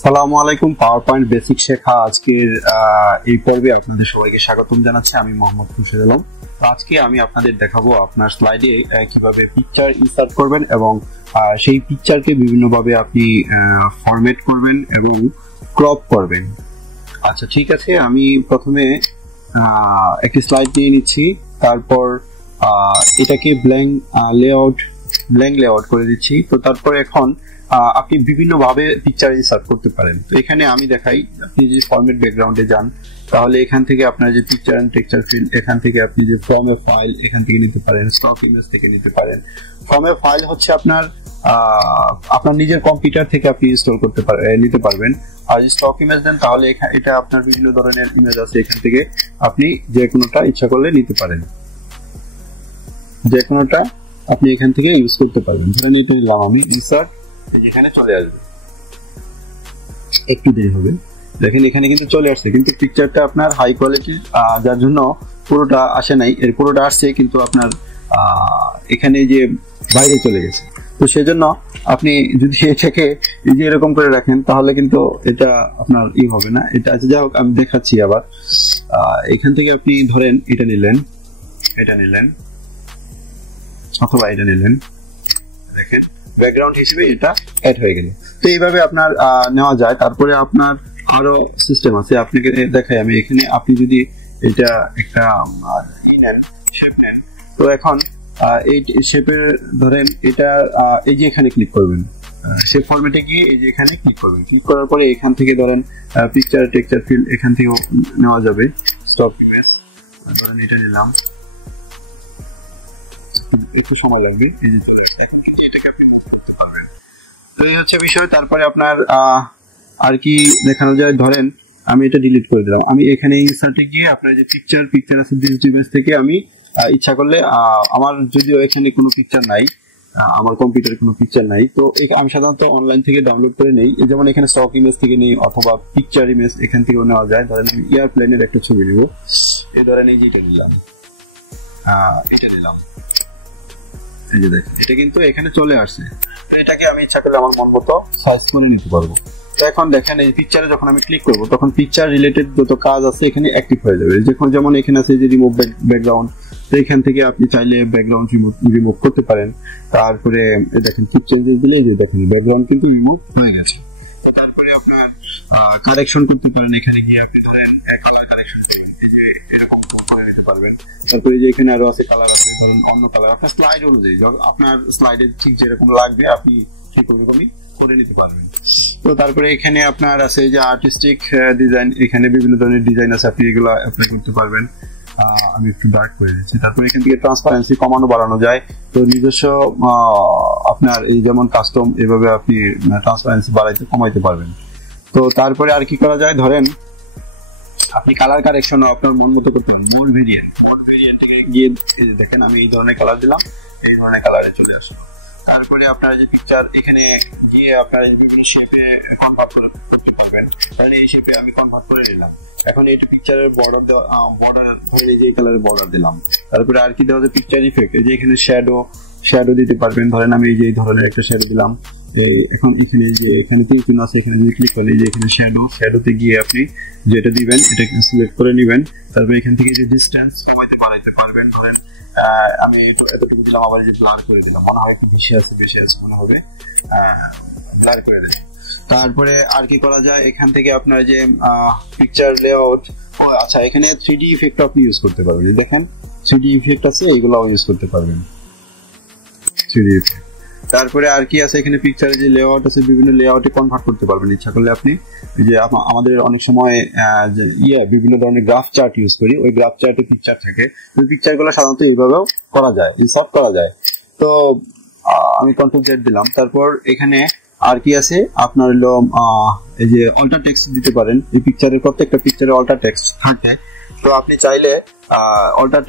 আসসালামু আলাইকুম। Power point basic শেখা আজকের এই পর্বে আপনাদের সবাইকে স্বাগতম জানাচ্ছি। আমি মোহাম্মদ খুরশেদ আলম। আজকে আমি আপনাদের দেখাবো আপনার স্লাইডে কিভাবে পিকচার ইনসার্ট করবেন এবং সেই পিকচারকে বিভিন্নভাবে আপনি ফরম্যাট করবেন এবং ক্রপ করবেন। আচ্ছা, ঠিক আছে, আমি প্রথমে একটি স্লাইড নিয়ে নিচ্ছি, তারপর এটাকে ব্ল্যাঙ্ক লেআউট করে দিচ্ছি। তো তারপর এখন আপনি বিভিন্ন ভাবে পিকচার ইনসার্ট করতে পারেন। তো এখানে আমি দেখাই, আপনি যদি ফরম্যাট ব্যাকগ্রাউন্ডে যান তাহলে এখান থেকে আপনার যে পিকচার এন্ড টেক্সচার ফিল্ড, এখান থেকে আপনি যে ফ্রম এ ফাইল এখান থেকে নিতে পারেন, স্টক ইমেজ থেকে নিতে পারেন। ফ্রম এ ফাইল হচ্ছে আপনার নিজের কম্পিউটার থেকে আপনি ইনস্টল করতে নিতে পারবেন। আর স্টক ইমেজ দেন তাহলে এটা আপনার বিভিন্ন ধরনের ইমেজ আছে, এখান থেকে আপনি যে কোনোটা ইচ্ছা করলে নিতে পারেন, যে কোনোটা আপনি এখান থেকে ইউজ করতে পারবেন। ধরেন এটা নিলাম আমি, ইনসার্ট, যেখানে চলে আসবে, একটু দেরি হবে। দেখেন এখানে কিন্তু চলে আসছে, কিন্তু পিকচারটা আপনার হাই কোয়ালিটির, যার জন্য পুরোটা আসে নাই। এর পুরোটা আসছে কিন্তু আপনার এখানে যে বাইরে চলে গেছে। তো সেজন্য আপনি যদি এটাকে এরকম করে রাখেন তাহলে কিন্তু এটা আপনার হবে না। এটা আছে, যাই হোক আমি দেখাচ্ছি আবার। এখান থেকে আপনি ধরেন এটা নিলেন অথবা এটা নিলেন, দেখেন ব্যাকগ্রাউন্ড হিসেবে এটা অ্যাড হয়ে গেল। তো এইভাবে আপনার নেওয়া যায়। তারপরে আপনার আরো সিস্টেম আছে, আপনাকে দেখাই আমি। এখানে আপনি যদি এটা একটা শেপ নেন, তো এখন এই শেপের ধরেন এটা এই যে এখানে ক্লিক করবেন, শেপ ফরম্যাটে গিয়ে এই যে এখানে ক্লিক করবেন। ক্লিক করার পরে এখান থেকে ধরেন পিকচার টেক্সচার ফিল্ড এখান থেকে নেওয়া যাবে, স্টক ইমেজ ধরেন এটা নিলাম, একটু সময় লাগবে, এই যে চলে আসছে। তো এই হচ্ছে বিষয়। তারপরে আপনার আর কি দেখানো যায়, ধরেন আমি এটা ডিলিট করে দিলাম। আমি এখানে ইনসার্টে গিয়ে আপনার যে পিকচার আছে দিস ডিভাইস থেকে আমি ইচ্ছা করলে, আমার যদিও এখানে কোনো পিকচার নাই, আমার কম্পিউটারে কোনো পিকচার নাই, তো আমি সাধারণত অনলাইন থেকে ডাউনলোড করে নেই। যেমন এখানে স্টক ইমেজ থেকে নেই অথবা পিকচার ইমেজ এখান থেকেও নেওয়া যায়। ধরেন আমি এয়ারপ্লেনের একটা ছবি নিব, এই ধরেন এই যে এটা নিলাম, এই যে দেখেন এটা কিন্তু এখানে চলে আসছে। এটাকে আমি ইচ্ছা করলে আমার মন মতো সাইজ করে নিতে পারবো। তো এখন দেখেন এই পিকচারে যখন আমি ক্লিক করব তখন পিকচার রিলেটেড যত কাজ আছে এখানে অ্যাক্টিভ হয়ে যাবে। যেমন এখানে আছে যে রিমুভ ব্যাকগ্রাউন্ড, তো এখান থেকে আপনি চাইলে ব্যাকগ্রাউন্ড রিমুভ করতে পারেন। তারপরে দেখেন ঠিক চেঞ্জেস দিলে দেখেন ব্যাকগ্রাউন্ড কিন্তু রিমুভ হয়ে গেছে। তারপরে আপনার কারেকশন করতে পারেন, এখানে গিয়ে আপনি ধরেন কালার কারেকশন এই যে এরকম করে নিতে পারবেন। তারপরে যে এখানে আরো আছে কালার আছে, ধরুন অন্য কালার আপনার স্লাইড অনুযায়ী, আপনার স্লাইডে ঠিক যেরকম লাগবে আপনি ঠিক ওরকমই করে নিতে পারবেন। তো তারপরে এখানে আপনার আছে যে আর্টিস্টিক ডিজাইন, এখানে বিভিন্ন ধরনের ডিজাইন আছে, আপনি এগুলো অ্যাপ্লাই করতে পারবেন। আমি একটু ডার্ক করে দিচ্ছি। তারপরে এখান থেকে ট্রান্সপারেন্সি কমানো বাড়ানো যায়। তো নিজস্ব আপনার এই যেমন কাস্টম, এভাবে আপনি ট্রান্সপারেন্সি বাড়াইতে কমাইতে পারবেন। তো তারপরে আর কি করা যায়, ধরেন আপনি কালার কারেকশন আপনার মন মতো করতে পারেন। মোড ভেরিয়েন্ট থেকে গিয়ে দেখেন আমি এই ধরনের কালার দিলাম, এই ধরনের কালারে চলে আসলো। তারপরে আপনার যে পিকচার এখানে গিয়ে আপনার বিভিন্ন শেপে কনভার্ট করতে পারবেন। তাহলে এই শেপে আমি কনভার্ট করে নিলাম। এখন এই পিকচারের বর্ডার ধরেন এই যে কালারের বর্ডার দিলাম। তারপরে আর কি দেওয়া যায়, পিকচার ইফেক্ট, এই যে এখানে শ্যাডো দিতে পারবেন। ধরেন আমি এই যে এই ধরনের একটা শ্যাডো দিলাম। এখন এখানে যে এখানে তিন আছে, এখানে ক্লিক করেন, এই যে এখানে শ্যাডোতে গিয়ে আপনি যেটা দিবেন এটাকে সিলেক্ট করে নেবেন। তারপরে এখান থেকে যে ডিসটেন্স কমাইতে বাড়াইতে পারবেন। ধরেন আমি এতটুকু দিলাম, আবার যে ব্লার করে দিলাম, মনে হয় একটু বেশি আছে মনে হবে, ব্লার করে দিলাম। তারপরে আর কি করা যায়, এখান থেকে আপনার যে পিকচার লেআউট, আচ্ছা এখানে 3D ইফেক্ট আপনি ইউজ করতে পারবেন। দেখেন 3D ইফেক্ট আছে, এইগুলোও ইউজ করতে পারবেন 3D ইফেক্ট। তারপরে আর কি আছে, এখানে পিকচারে যে লেআউট আছে বিভিন্ন লেআউটে কনভার্ট করতে পারবেন ইচ্ছা করলে আপনি। যে আমাদের অনেক সময় বিভিন্ন ধরনের গ্রাফ চার্ট ইউজ করি, ওই গ্রাফ চার্টে পিকচার থাকে, ওই পিকচারগুলো সাধারণত এইভাবেও করা যায়, ইনসার্ট করা যায়। তো আমি কন্ট্রোল জেড দিলাম। তারপর এখানে আর কি আছে আপনার হলো এই যে অল্টার টেক্সট দিতে পারেন। এই পিকচারের প্রত্যেকটা পিকচারে অল্টার টেক্সট থাকে, তো আপনি চাইলে অল্টার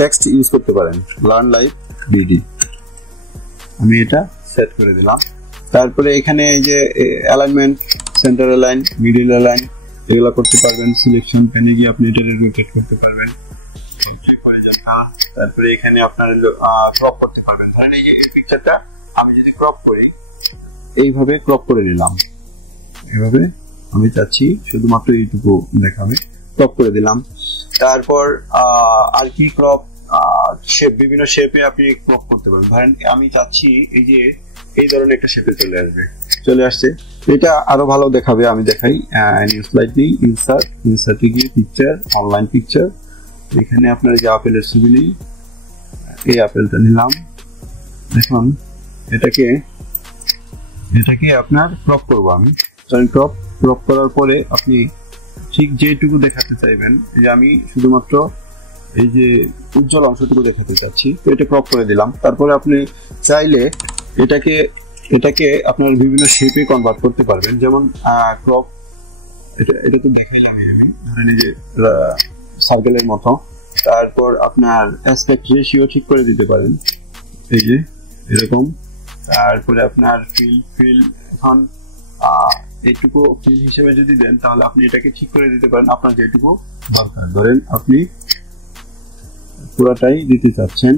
টেক্সট ইউজ করতে পারেন। লার্ন লাইভ বিডি আমি এটা সেট করে দিলাম। তারপরে এখানে এই যে alignment, centre align, middle align এগুলো করতে পারবেন। সিলেকশন প্যানে গিয়ে আপনি এটা রোটেট করতে পারবেন। তারপরে এখানে আপনার ক্রপ করতে পারবেন। ধরেন এই যে পিকচারটা আমি যদি ক্রপ করি, এইভাবে ক্রপ করে নিলাম, এভাবে আমি চাচ্ছি শুধুমাত্র এইটুকু দেখাবে, ক্রপ করে দিলাম। তারপর আর কি ক্রপ শেপ, বিভিন্ন শেপে আপনি ক্রপ করতে পারেন। ধরেন আমি চাচ্ছি এই যে এই ধরনের একটা শেপে চলে আসছে, এটা আরো ভালো দেখাবে। আমি দেখাই, নিউ স্লাইড নেই, ইনসার্টে গিয়ে পিকচার, অনলাইন পিকচার, এখানে আপনার যে আপেলের ছবি নেই, এই আপেলটা নিলাম। দেখুন এটাকে আপনার ক্রপ করবো আমি। ক্রপ করার পরে আপনি ঠিক যেটুকু দেখাতে চাইবেন, যে আমি শুধুমাত্র এই যে উজ্জ্বল অংশটুকু দেখাতে চাচ্ছি, তো এটা ক্রপ করে দিলাম। তারপরে আপনি চাইলে এটাকে আপনার বিভিন্ন শেপে কনভার্ট করতে পারবেন। যেমন ক্রপ, এটা তো দেখাইলাম আমি, ধরেন এই যে সার্কেলের মতো। তারপর আপনার অ্যাসপেক্ট রেশিও ঠিক করে দিতে পারেন, এই যে এরকম। তারপরে আপনার ফিল এখন এইটুকু ফিল হিসেবে যদি দেন, তাহলে আপনি এটাকে ঠিক করে দিতে পারেন আপনার যেটুকু দরকার। ধরেন আপনি পুরাটাই দিতে চাচ্ছেন,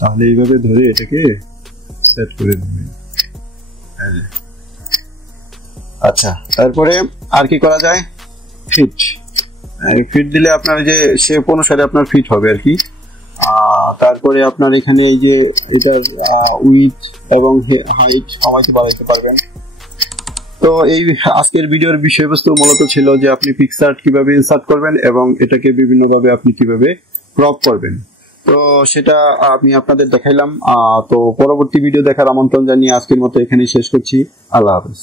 তাহলে এইভাবে ধরে এটাকে সেট করে দেবেন। আচ্ছা, তারপরে আর কি করা যায়, ফিট দিলে আপনার যে শেপ অনুসারে আপনার ফিট হবে আর কি। তারপরে আপনার এখানে এই যে এটার উইথ এবং হাইট সবাইকে বাড়াইতে পারবেন। তো এই আজকের ভিডিওর বিষয়বস্তু মূলত ছিল যে আপনি পিকচার কিভাবে ইনসার্ট করবেন এবং এটাকে বিভিন্নভাবে আপনি কিভাবে ক্রপ করবেন। তো সেটা আমি আপনাদের দেখাইলাম। তো পরবর্তী ভিডিও দেখার আমন্ত্রণ জানিয়ে আজকের মতো এখানেই শেষ করছি। আল্লাহ হাফেজ।